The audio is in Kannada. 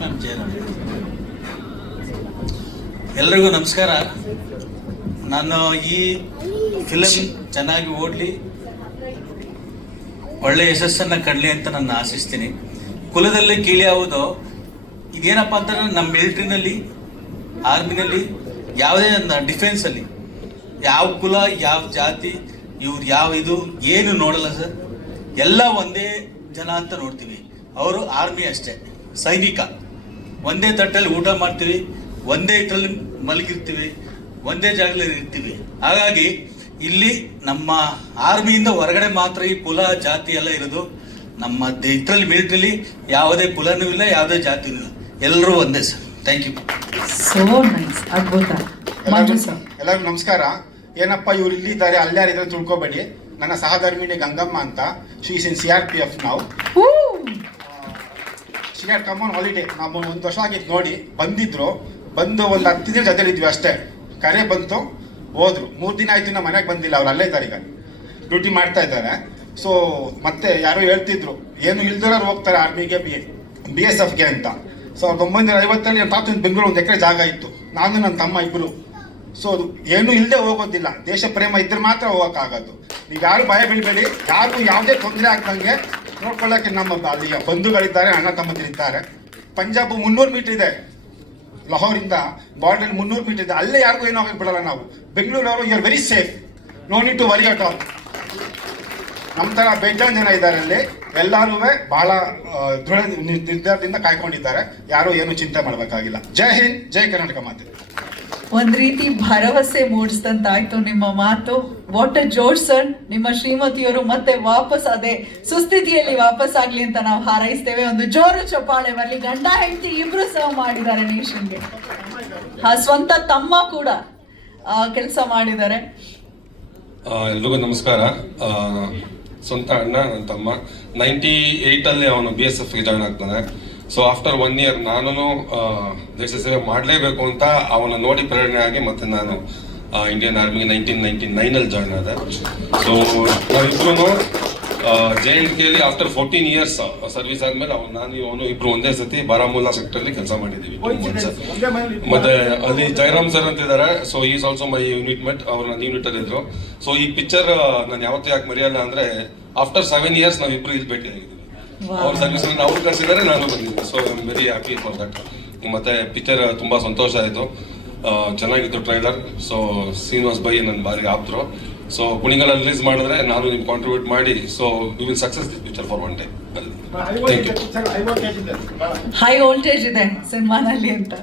ನಾನು ಜಯರಾಮ್ ಎಲ್ರಿಗೂ ನಮಸ್ಕಾರ. ನಾನು ಈ ಫಿಲಮ್ ಚೆನ್ನಾಗಿ ಓಡಲಿ. ಒಳ್ಳೆ ಯಶಸ್ಸನ್ನು ಕಡಲಿ ಅಂತ ನಾನು ಆಶಿಸ್ತೀನಿ. ಕುಲದಲ್ಲಿ ಕೀಳಿ ಯಾವುದು ಇದೇನಪ್ಪ ಅಂತಂದ್ರೆ ನಮ್ಮ ಮಿಲಿಟ್ರಿನಲ್ಲಿ ಆರ್ಮಿನಲ್ಲಿ ಯಾವುದೇ ಡಿಫೆನ್ಸಲ್ಲಿ ಯಾವ ಕುಲ, ಯಾವ ಜಾತಿ, ಇವ್ರು ಯಾವ ಇದು, ಏನು ನೋಡಲ್ಲ ಸರ್ ಎಲ್ಲ ಒಂದೇ ಜನ ಅಂತ ನೋಡ್ತೀವಿ. ಅವರು ಆರ್ಮಿ ಅಷ್ಟೇ, ಸೈನಿಕ. ಒಂದೇ ತಟ್ಟಲ್ಲಿ ಊಟ ಮಾಡ್ತೀವಿ ಒಂದೇ ಇಟ್ಟಲ್ಲಿ ಮಲಗಿರ್ತೀವಿ ಒಂದೇ ಜಾಗದಲ್ಲಿ ಇರ್ತೀವಿ. ಹಾಗಾಗಿ ಇಲ್ಲಿ ನಮ್ಮ ಆರ್ಮಿಯಿಂದ ಹೊರಗಡೆ ಮಾತ್ರ ಈ ಕುಲ ಜಾತಿ ಎಲ್ಲ ಇರೋದು. ನಮ್ಮ ಇದರಲ್ಲಿ ಮಿಲಿಟ್ರಿಲಿ ಯಾವುದೇ ಕುಲನೂ ಇಲ್ಲ ಯಾವುದೇ ಜಾತಿನೂ ಇಲ್ಲ. ಎಲ್ಲರೂ ಒಂದೇ sir. Thank you so nice ಅದ್ಭುತ. ಎಲ್ಲರಿಗೂ ನಮಸ್ಕಾರ. ಏನಪ್ಪ ಇವ್ರು ಇಲ್ಲಿದ್ದಾರೆ ಅಲ್ಲಾರಿದ್ರೆ ತಿಳ್ಕೊಬೇಡಿ. ನನ್ನ ಸಹಧರ್ಮಿಣಿ ಗಂಗಮ್ಮ ಅಂತ. She's in C R P F ನಾವು ಹೂ C R come on holiday ನಾವು ಒಂದು ವರ್ಷ ಆಗಿತ್ತು ನೋಡಿ, ಬಂದಿದ್ರು. ಬಂದು ಒಂದು ಹತ್ತು ದಿನ ಜೊತೆಲಿದ್ವಿ ಅಷ್ಟೇ. ಕರೆ ಬಂತು, ಹೋದ್ರು. ಮೂರು ದಿನ ಆಯ್ತು ನಮ್ಮ ಮನೆಗೆ ಬಂದಿಲ್ಲ ಅವ್ರು, ಅಲ್ಲೇ ಇದ್ದಾರೆ ಈಗ. ಡ್ಯೂಟಿ ಮಾಡ್ತಾ ಇದ್ದಾರೆ. ಸೊ ಮತ್ತೆ ಯಾರೋ ಹೇಳ್ತಿದ್ರು, ಏನು ಇಲ್ದಿರೋರು ಹೋಗ್ತಾರೆ ಆರ್ಮಿಗೆ ಬಿ ಬಿ ಎಸ್ ಎಫ್ಗೆ ಅಂತ. ಸಾವಿರದ ಒಂಬೈನೂರ ಐವತ್ತಲ್ಲಿ ನನ್ನ ತಾತನ ಬೆಂಗಳೂರು ಒಂದು ಎಕರೆ ಜಾಗ ಇತ್ತು. ನಾನು ನನ್ನ ತಮ್ಮ ಇಬ್ಬರು ಸೊ ಅದು ಏನು ಇಲ್ಲದೆ ಹೋಗೋದಿಲ್ಲ. ದೇಶ ಪ್ರೇಮ ಇದ್ರೆ ಮಾತ್ರ ಹೋಗೋಕ್ಕಾಗೋದು. ನೀವು ಯಾರು ಭಯ ಬೀಳಬೇಡಿ. ಯಾರಿಗೂ ಯಾವುದೇ ತೊಂದರೆ ಆಗ್ದಂಗೆ ನೋಡ್ಕೊಳ್ಳೋಕೆ ನಮ್ಮ ಅಲ್ಲಿಯ ಬಂಧುಗಳಿದ್ದಾರೆ, ಅಣ್ಣ ತಮ್ಮಂದಿರಿದ್ದಾರೆ. ಪಂಜಾಬ್ ಮುನ್ನೂರು ಮೀಟರ್ ಇದೆ. ಲಾಹೋರಿಂದ ಬಾರ್ಡರ್ ಮುನ್ನೂರು ಮೀಟರ್ ಇದೆ. ಅಲ್ಲೇ ಯಾರಿಗೂ ಏನೋ ಆಗಕ್ಕೆ ಬಿಡಲ್ಲ ನಾವು. ಬೆಂಗಳೂರವರು you are very safe no need to worry at all ನಮ್ಮ ಥರ ಬೇಜಾನ್ ಜನ ಇದ್ದಾರೆ ಅಲ್ಲಿ. ಎಲ್ಲರೂ ಬಹಳ ದೃಢ ನಿರ್ಧಾರದಿಂದ ಕಾಯ್ಕೊಂಡಿದ್ದಾರೆ. ಯಾರು ಏನು ಚಿಂತೆ ಮಾಡಬೇಕಾಗಿಲ್ಲ. ಜೈ ಹಿಂದ್, ಜೈ ಕರ್ನಾಟಕ ಮಾತೆ. ಒಂದ್ ರೀತಿ ಭರವಸೆ ಮೂಡಿಸಿದಂತಾಯ್ತು ನಿಮ್ಮ ಮಾತು. ವಾಟ್ ಅ ಜೋಶ್ ಸರ್ ನಿಮ್ಮ ಶ್ರೀಮತಿಯವರು ಮತ್ತೆ ವಾಪಸ್ ಅದೇ ಸುಸ್ಥಿತಿಯಲ್ಲಿ ವಾಪಸ್ ಆಗ್ಲಿ ಅಂತ ನಾವು ಹಾರೈಸ್ತೇವೆ. ಒಂದು ಜೋರು ಚಪ್ಪಾಳೆ ಬರ್ಲಿ. ಗಂಡ, ಹೆಂಡತಿ ಇಬ್ರು ಸರ್ವ್ ಮಾಡಿದ್ದಾರೆ ನೇಷನ್ಗೆ. ಆ, ಸ್ವಂತ ತಮ್ಮ ಕೂಡ ಕೆಲಸ ಮಾಡಿದ್ದಾರೆ. ಎಲ್ರಿಗೂ ನಮಸ್ಕಾರ. ಸ್ವಂತ ಅಣ್ಣ, ನನ್ನ ತಮ್ಮ. ನೈಂಟಿ ಏಯ್ಟಲ್ಲಿ ಅವನು ಬಿ ಎಸ್ ಎಫ್ಗೆ ಜಾಯ್ನ್ ಆಗ್ತಾನೆ. ಸೊ ಆಫ್ಟರ್ ಒನ್ ಇಯರ್ ನಾನು ದೇಶ ಸೇವೆ ಮಾಡಲೇಬೇಕು ಅಂತ ಅವನ ನೋಡಿ ಪ್ರೇರಣೆ ಆಗಿ ಮತ್ತೆ ನಾನು ಇಂಡಿಯನ್ ಆರ್ಮಿಗೆ ನೈನ್ಟೀನ್ ನೈನ್ಟಿ ನೈನಲ್ಲಿ ಜಾಯ್ನ್ ಆದೆ. ಸೊ ನಾವಿಬ್ರು ಜೆ ಎನ್ ಅಲ್ಲಿ ಆಫ್ಟರ್ ಫೋರ್ಟೀನ್ ಇಯರ್ಸ್ ಸರ್ವಿಸ್ ಆದ್ಮೇಲೆ ಅವ್ನು ನಾನು ಇವನು ಇಬ್ರು ಒಂದೇ ಸತಿ ಬಾರಾಮುಲ್ಲಾ ಸೆಕ್ಟರ್ಲಿ ಕೆಲಸ ಮಾಡಿದ್ದೀವಿ. ಮತ್ತೆ ಅಲ್ಲಿ ಜಯರಾಮ್ ಸರ್ ಅಂತ ಇದ್ದಾರೆ so is also my unit met ಅವ್ರು ನನ್ನ ಯೂನಿಟ್ ಅಲ್ಲಿ ಇದ್ರು. ಸೊ ಈ ಪಿಕ್ಚರ್ ನಾನು ಯಾವತ್ತೂ ಯಾಕೆ ಮರೆಯಲ್ಲ ಅಂದ್ರೆ ಆಫ್ಟರ್ ಸೆವೆನ್ ಇಯರ್ಸ್ ನಾವಿಬ್ರು ಇಲ್ಲಿ ಭೇಟಿ ಆಗಿದ್ದೀವಿ. ಅವ್ರ ಸರ್ವಿಸ್ ಅವ್ರು ಕಳ್ಸಿದ್ದಾರೆ ನಾನು ಬಂದಿದ್ದೆ. So I very happy for that ಮತ್ತೆ ಪಿಕ್ಚರ್ ತುಂಬಾ ಸಂತೋಷ ಆಯಿತು. ಚೆನ್ನಾಗಿತ್ತು ಟ್ರೈಲರ್ ಸೊ ಶ್ರೀನಿವಾಸ್ ಬೈ ನನ್ನ ಬಾರಿ ಆಪ್ತರು ಸೊ ಕುಣಿಗಳ ರಿಲೀಸ್ ಮಾಡಿದ್ರೆ ನಾನು ನಿಮ್ಗೆ ಕಾಂಟ್ರಿಬ್ಯೂಟ್ ಮಾಡಿ. So we will success this picture for one day thank you high voltage ಇದೆ ಸಿನಿಮಾನಲ್ಲಿ ಅಂತ.